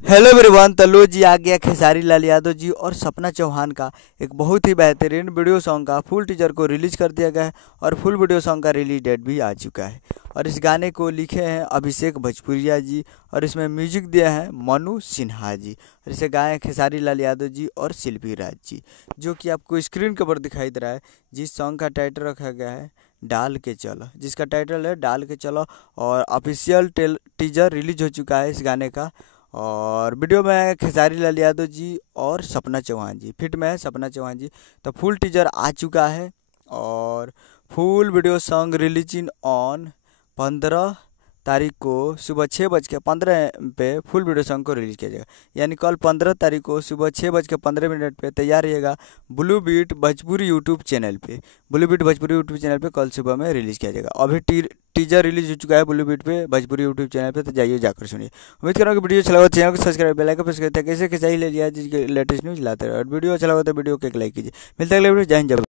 Hello everyone. तो लो जी आ गया खेसारी लाल यादव जी और सपना चौहान का एक बहुत ही बेहतरीन वीडियो सॉन्ग का फुल टीजर को रिलीज कर दिया गया है और फुल वीडियो सॉन्ग का रिलीज डेट भी आ चुका है। और इस गाने को लिखे हैं अभिषेक भोजपुरिया जी और इसमें म्यूजिक दिया है मनु सिन्हा जी और इसे गाए हैं खेसारी लाल यादव जी और शिल्पी राज जी, जो कि आपको स्क्रीन के ऊपर दिखाई दे रहा है। जिस सॉन्ग का टाइटल रखा गया है डाल के चलो, जिसका टाइटल है डाल के चलो। और ऑफिशियल टीजर रिलीज हो चुका है इस गाने का। और वीडियो में है खेसारी लाल यादव जी और सपना चौहान जी, फिट में है सपना चौहान जी। तो फुल टीजर आ चुका है और full video song releasing on 15 तारीख को सुबह 6:15 पे फुल वीडियो सॉन्ग को रिलीज किया जाएगा। यानी कल 15 तारीख को सुबह 6:15 पे तैयार रहिएगा blue beat Bhojpuri YouTube channel पे। Blue beat Bhojpuri YouTube channel पे कल सुबह में रिलीज किया जाएगा। अभी टीजर रिलीज हो चुका है ब्लू बीट पे भोजपुरी यूट्यूब चैनल पे, तो जाइए जाकर सुनिए। उम्मीद कर रहा हूँ कि वीडियो अच्छा लगा, चैनल को सब्सक्राइब बेल आइकन प्रेस करते हैं। कैसे कैसे ही ले लिया जिसके लेटेस्ट न्यूज लाते रहे और वीडियो अच्छा लगा तो वीडियो को एक लाइक कीजिए। मिलता है अगले वीडियो। जय हिंद जय भारत।